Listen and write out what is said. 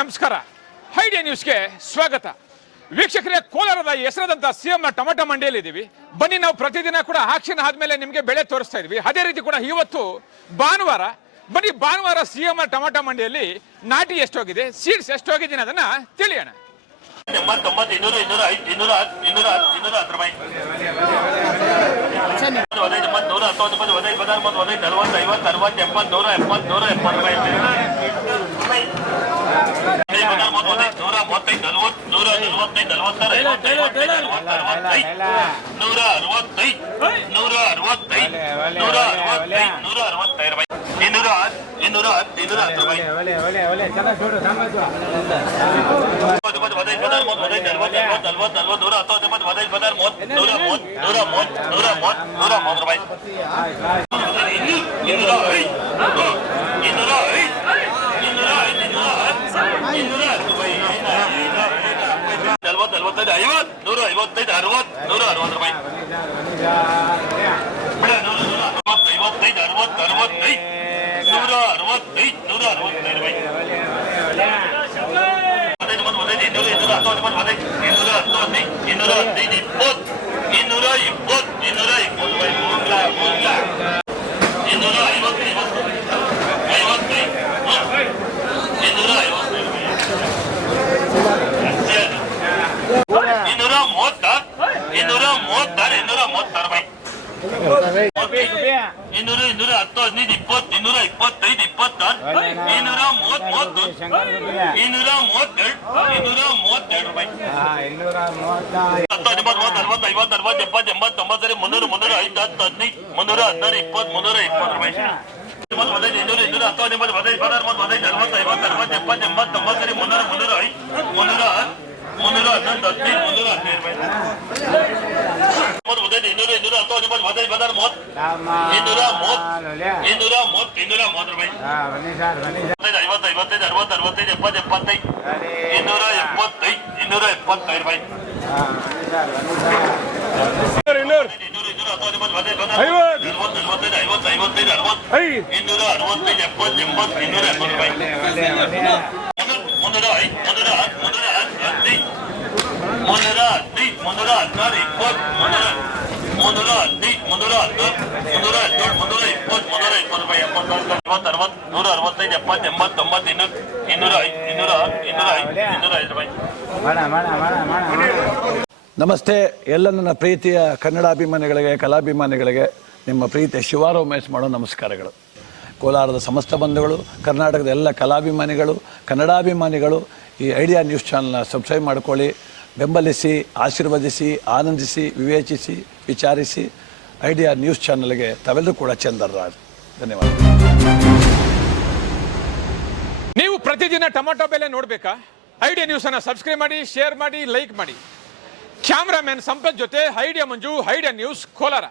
ನಮಸ್ಕಾರ. ಐಡಿಯಾ ನ್ಯೂಸ್ಗೆ ಸ್ವಾಗತ. ವೀಕ್ಷಕರೇ, ಕೋಲಾರದ ಹೆಸರಾದಂಥ ಸಿಎಂ ಟೊಮೆಟೊ ಮಂಡಿಯಲ್ಲಿ ಇದ್ದೀವಿ. ಬನ್ನಿ, ನಾವು ಪ್ರತಿದಿನ ಕೂಡ ಆಕ್ಷನ್ ಆದ್ಮೇಲೆ ನಿಮಗೆ ಬೆಳೆ ತೋರಿಸ್ತಾ ಇದ್ವಿ. ಅದೇ ರೀತಿ ಕೂಡ ಇವತ್ತು ಭಾನುವಾರ. ಬನ್ನಿ, ಭಾನುವಾರ ಸಿಎಂ ಟೊಮೆಟೊ ಮಂಡಿಯಲ್ಲಿ ನಾಟಿ ಎಷ್ಟೋಗಿದೆ, ಸೀಡ್ಸ್ ಎಷ್ಟೋಗಿದೆ ಅನ್ನೋದನ್ನ ತಿಳಿಯೋಣ. ನಮಸ್ತೆ ಎಲ್ಲ ನನ್ನ ಪ್ರೀತಿಯ ಕನ್ನಡಾಭಿಮಾನಿಗಳಿಗೆ, ಕಲಾಭಿಮಾನಿಗಳಿಗೆ ನಿಮ್ಮ ಪ್ರೀತಿಯ ಶಿವಾರ ಉಮೇಶ್ ಮಾಡೋ ನಮಸ್ಕಾರಗಳು. ಕೋಲಾರದ ಸಮಸ್ತ ಬಂಧುಗಳು, ಕರ್ನಾಟಕದ ಎಲ್ಲ ಕಲಾಭಿಮಾನಿಗಳು, ಕನ್ನಡಾಭಿಮಾನಿಗಳು ಈ ಐಡಿಯಾ ನ್ಯೂಸ್ ಚಾನಲ್ನ ಸಬ್ಸ್ಕ್ರೈಬ್ ಮಾಡ್ಕೊಳ್ಳಿ, ಬೆಂಬಲಿಸಿ, ಆಶೀರ್ವದಿಸಿ, ಆನಂದಿಸಿ, ವಿವೇಚಿಸಿ, ವಿಚಾರಿಸಿ. ಐಡಿಯಾ ನ್ಯೂಸ್ ಚಾನಲ್ಗೆ ತಾವೆಲ್ಲರೂ ಕೂಡ ಚಂದರ್ರಾಜ್. ಧನ್ಯವಾದ. ನೀವು ಪ್ರತಿದಿನ ಟೊಮೆಟೊ ಬೆಲೆ ನೋಡಬೇಕಾ? ಐಡಿಯಾ ನ್ಯೂಸನ್ನು ಸಬ್ಸ್ಕ್ರೈಬ್ ಮಾಡಿ, ಶೇರ್ ಮಾಡಿ, ಲೈಕ್ ಮಾಡಿ. ಕ್ಯಾಮ್ರಾಮನ್ ಸಂಪತ್ ಜೊತೆ ಐಡಿಯಾ ಮಂಜು, ಐಡಿಯಾ ನ್ಯೂಸ್, ಕೋಲಾರ.